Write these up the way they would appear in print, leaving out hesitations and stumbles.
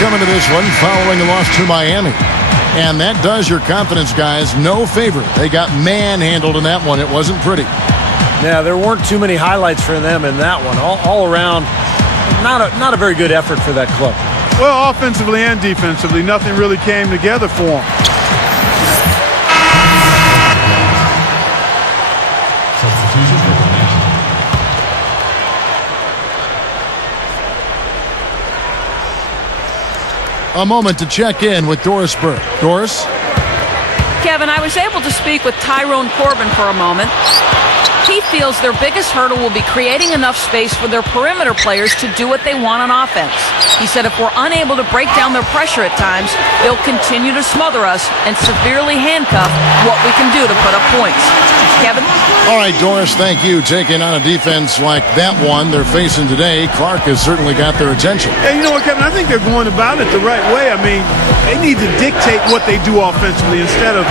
coming to this one following a loss to Miami. And that does your confidence guys no favor. They got manhandled in that one. It wasn't pretty. Yeah, there weren't too many highlights for them in that one. All around, not a very good effort for that club. Well, offensively and defensively, nothing really came together for them. A moment to check in with Doris Burke. Doris? Kevin, I was able to speak with Tyrone Corbin for a moment. He feels their biggest hurdle will be creating enough space for their perimeter players to do what they want on offense. He said if we're unable to break down their pressure at times, they'll continue to smother us and severely handcuff what we can do to put up points. Kevin? All right, Doris, thank you. Taking on a defense like that one they're facing today, Clark has certainly got their attention. Hey, you know what, Kevin? I think they're going about it the right way. I mean, they need to dictate what they do offensively instead of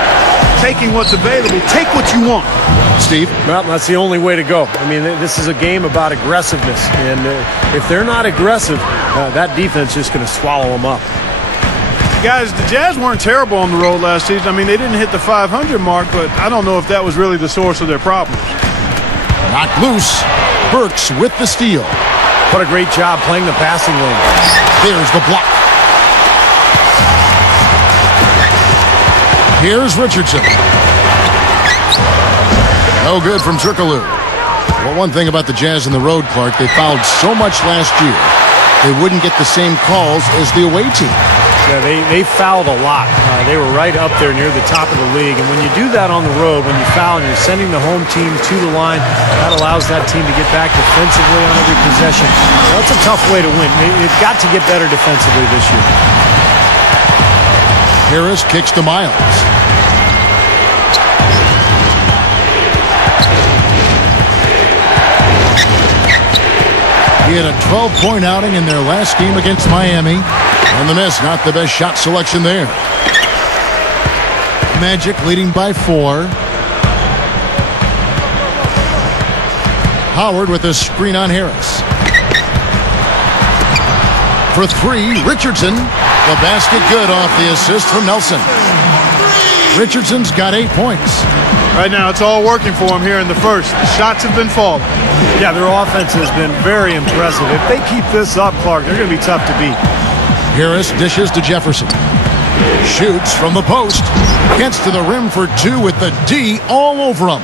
taking what's available. Take what you want. Steve? Well, that's the only way to go. I mean, this is a game about aggressiveness. And if they're not aggressive, that defense is just going to swallow them up. Guys, the Jazz weren't terrible on the road last season. I mean, they didn't hit the 500 mark, but I don't know if that was really the source of their problems. Knocked loose. Burks with the steal. What a great job playing the passing lane. There's the block. Here's Richardson. No good from Turkoglu. Well, one thing about the Jazz on the road, Clark, they fouled so much last year, they wouldn't get the same calls as the away team. Yeah, they fouled a lot. They were right up there near the top of the league. And when you do that on the road, when you foul and you're sending the home team to the line, that allows that team to get back defensively on every possession. That's a tough way to win. They've got to get better defensively this year. Harris kicks to Miles. He had a 12-point outing in their last game against Miami. And the miss, not the best shot selection there. Magic leading by 4. Howard with a screen on Harris. For 3, Richardson. The basket good off the assist from Nelson. Richardson's got 8 points. Right now, it's all working for them here in the first. Shots have been falling. Yeah, their offense has been very impressive. If they keep this up, Clark, they're going to be tough to beat. Harris dishes to Jefferson. Shoots from the post. Gets to the rim for 2 with the D all over him.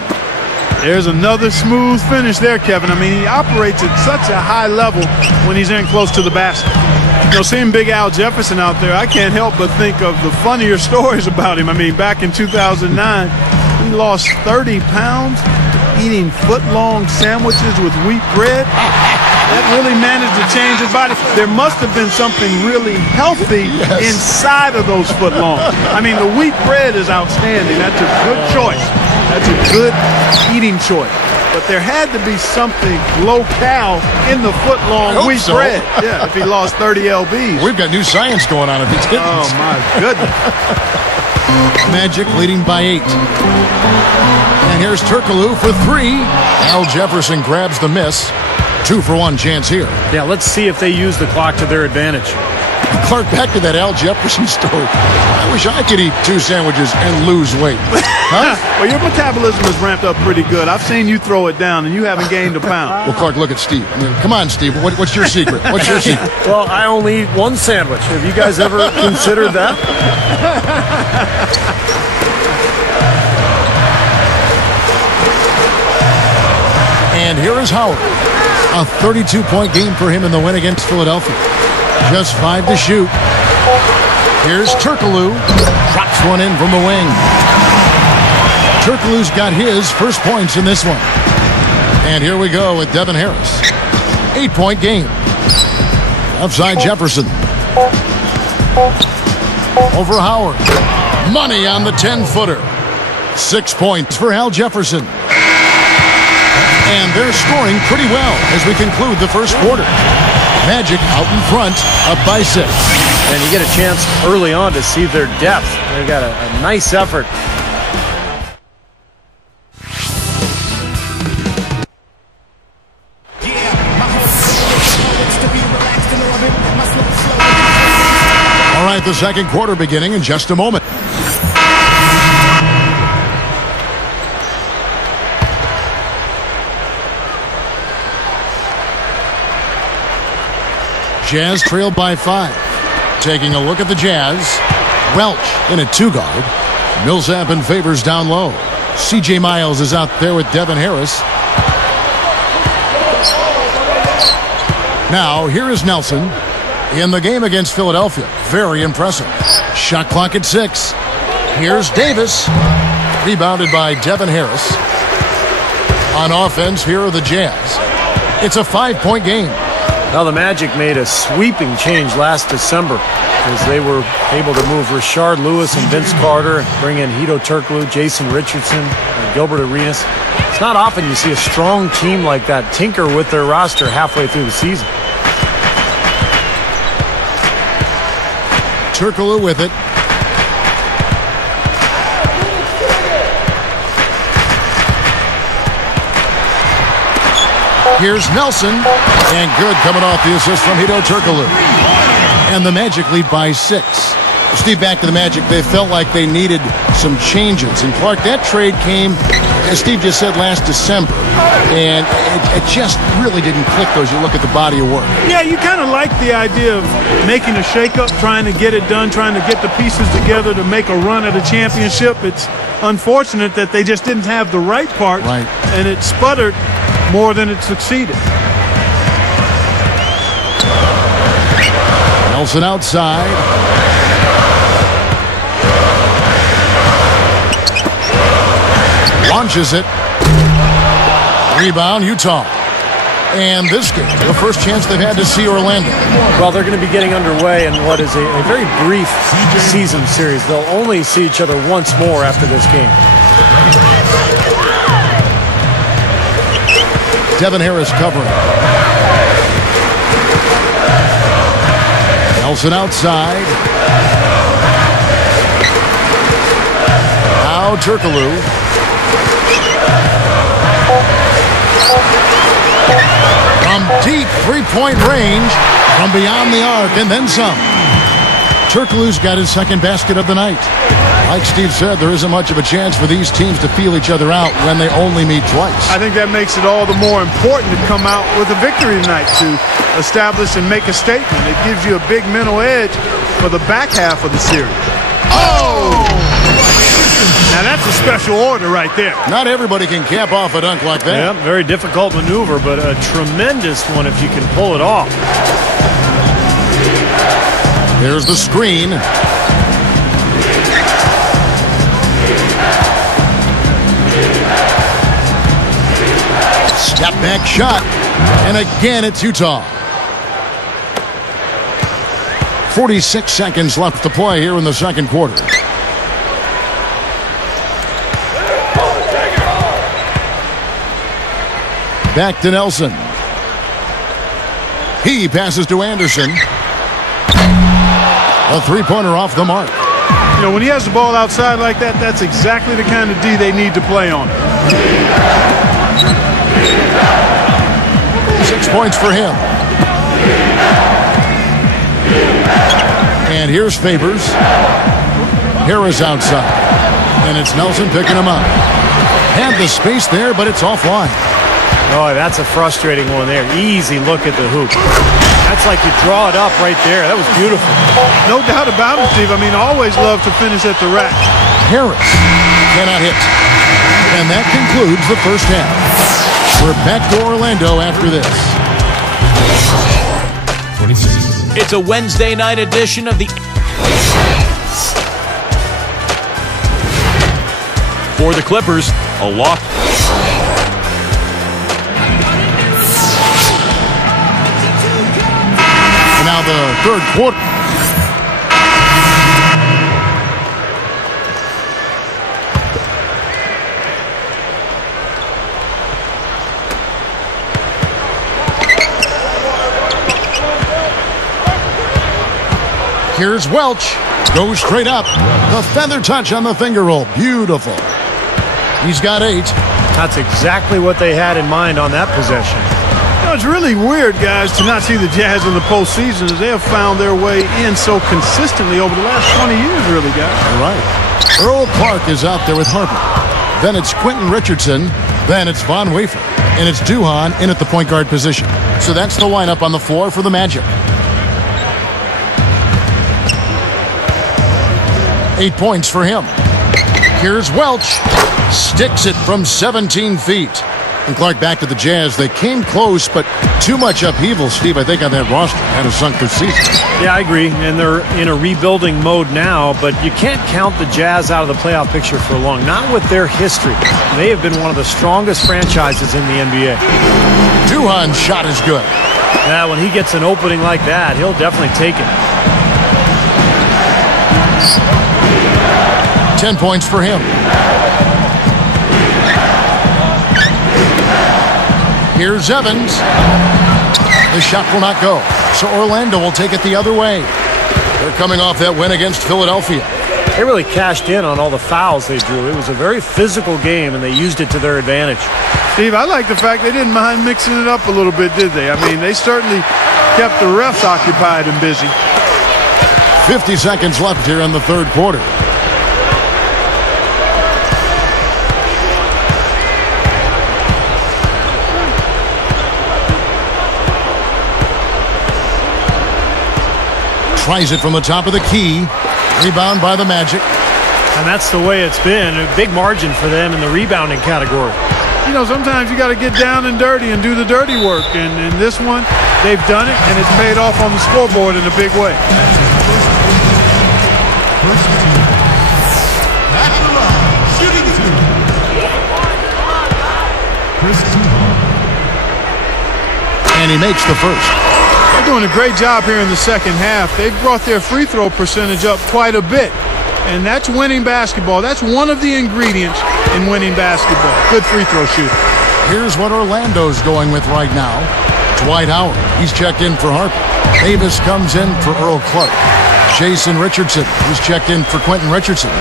There's another smooth finish there, Kevin. I mean, he operates at such a high level when he's in close to the basket. You know, seeing Big Al Jefferson out there, I can't help but think of the funnier stories about him. I mean, back in 2009, he lost 30 pounds eating foot-long sandwiches with wheat bread. That really managed to change his body. There must have been something really healthy inside of those foot-longs. I mean, the wheat bread is outstanding. That's a good choice. That's a good eating choice. But there had to be something low-cal in the foot-long wheat bread. Yeah, if he lost 30 lbs. We've got new science going on if it's kittens. Oh, my goodness. Magic leading by 8. And here's Turkoglu for 3. Al Jefferson grabs the miss. 2-for-1 chance here. Yeah, let's see if they use the clock to their advantage. Clark, back to that Al Jefferson story. I wish I could eat 2 sandwiches and lose weight. Huh? Well, your metabolism is ramped up pretty good. I've seen you throw it down, and you haven't gained a pound. Well, Clark, look at Steve. I mean, come on, Steve. What's your secret? What's your secret? Well, I only eat 1 sandwich. Have you guys ever considered that? And here is Howard. A 32-point game for him in the win against Philadelphia. Just 5 to shoot. Here's Turkoglu. Drops one in from the wing. Turkoglu's got his first points in this one. And here we go with Devin Harris. 8-point game. Outside Jefferson. Over Howard. Money on the 10-footer. 6 points for Al Jefferson. And they're scoring pretty well as we conclude the first quarter. Magic out in front, up by 6. And you get a chance early on to see their depth. They've got a nice effort. right, the second quarter beginning in just a moment. Jazz trailed by 5. Taking a look at the Jazz. Welch in a 2-guard. Millsap and Favors down low. C.J. Miles is out there with Devin Harris. Now, here is Nelson in the game against Philadelphia. Very impressive. Shot clock at 6. Here's Davis. Rebounded by Devin Harris. On offense, here are the Jazz. It's a 5-point game. Now, the Magic made a sweeping change last December as they were able to move Rashard Lewis and Vince Carter, and bring in Hedo Turkoglu, Jason Richardson, and Gilbert Arenas. It's not often you see a strong team like that tinker with their roster halfway through the season. Turkoglu with it. Here's Nelson, and good coming off the assist from Hedo Turkoglu. And the Magic lead by 6. Steve, back to the Magic. They felt like they needed some changes. And Clark, that trade came, as Steve just said, last December. And it just really didn't click as you look at the body of work. Yeah, you kind of like the idea of making a shakeup, trying to get it done, trying to get the pieces together to make a run at a championship. It's unfortunate that they just didn't have the right part. Right. And it sputtered more than it succeeded. Nelson outside. Launches it. Rebound, Utah. And this game, the first chance they've had to see Orlando. Well, they're going to be getting underway in what is a very brief season series. They'll only see each other once more after this game. Devin Harris covering. Nelson outside. Now Turkoglu. From deep three-point range, from beyond the arc, and then some. Turkoglu's got his second basket of the night. Like Steve said, there isn't much of a chance for these teams to feel each other out when they only meet twice. I think that makes it all the more important to come out with a victory tonight to establish and make a statement. It gives you a big mental edge for the back half of the series. Oh! Now that's a special order right there. Not everybody can cap off a dunk like that. Yeah, very difficult maneuver, but a tremendous one if you can pull it off. There's the screen. Step back shot. And again, it's Utah. 46 seconds left to play here in the second quarter. Back to Nelson. He passes to Anderson. A three-pointer off the mark. You know, when he has the ball outside like that, that's exactly the kind of D they need to play on. 6 points for him. And here's Favors. Harris outside. And it's Nelson picking him up. Had the space there, but it's offline. Oh, that's a frustrating one there. Easy look at the hoop. That's like you draw it up right there. That was beautiful. No doubt about it, Steve. I mean, always love to finish at the rack. Harris cannot hit. And that concludes the first half. We're back to Orlando after this. It's a Wednesday night edition of the... For the Clippers, a lock. And now the third quarter. Here's Welch. Goes straight up. The feather touch on the finger roll. Beautiful. He's got 8. That's exactly what they had in mind on that possession. You know, It's really weird, guys, to not see the Jazz in the postseason as they have found their way in so consistently over the last 20 years, really, guys. All right. Earl Clark is out there with Harper. Then it's Quentin Richardson. Then it's Von Wafer. And it's Duhan in at the point guard position. So that's the lineup on the floor for the Magic. 8 points for him. Here's Welch. Sticks it from 17 feet. And Clark back to the Jazz. They came close, but too much upheaval, Steve, I think, on that roster. Kind of sunk their season. Yeah, I agree. And they're in a rebuilding mode now, but you can't count the Jazz out of the playoff picture for long. Not with their history. They have been one of the strongest franchises in the NBA. Duhan's shot is good. Yeah, when he gets an opening like that, he'll definitely take it. 10 points for him. Here's Evans. The shot will not go. So Orlando will take it the other way. They're coming off that win against Philadelphia. They really cashed in on all the fouls they drew. It was a very physical game, and they used it to their advantage. Steve, I like the fact they didn't mind mixing it up a little bit, did they? I mean, they certainly kept the refs occupied and busy. 50 seconds left here in the third quarter. Tries it from the top of the key. Rebound by the Magic. And that's the way it's been. A big margin for them in the rebounding category. You know, sometimes you got to get down and dirty and do the dirty work. And in this one, they've done it, and it's paid off on the scoreboard in a big way. And he makes the first. They're doing a great job here in the second half. They've brought their free throw percentage up quite a bit. And that's winning basketball. That's one of the ingredients in winning basketball. Good free throw shooter. Here's what Orlando's going with right now. Dwight Howard. He's checked in for Harper. Davis comes in for Earl Clark. Jason Richardson. He's checked in for Quentin Richardson.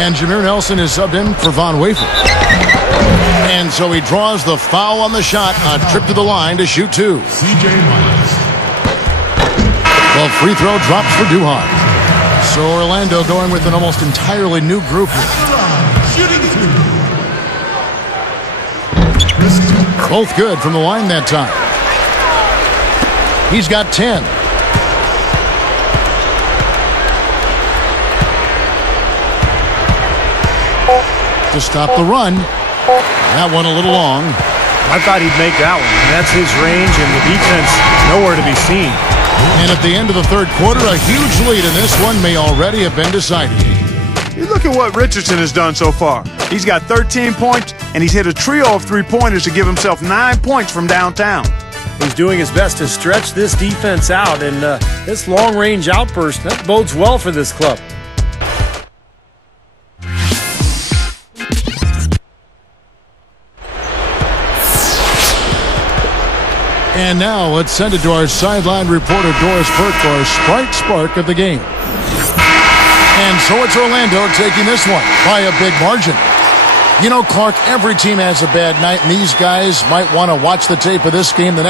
And Jameer Nelson is subbed in for Von Wafer. And so he draws the foul on the shot. A trip to the line to shoot two. Well, free throw drops for Duhan. So Orlando going with an almost entirely new group here. Both good from the line that time. He's got 10. To stop the run. That one a little long. I thought he'd make that one. That's his range, and the defense nowhere to be seen. And at the end of the third quarter, a huge lead in this one may already have been decided. You look at what Richardson has done so far. He's got 13 points, and he's hit a trio of three-pointers to give himself 9 points from downtown. He's doing his best to stretch this defense out, and this long-range outburst, that bodes well for this club. And now let's send it to our sideline reporter, Doris Burke, for our Sprite Spark of the game. And so it's Orlando taking this one by a big margin. You know, Clark, every team has a bad night, and these guys might want to watch the tape of this game the next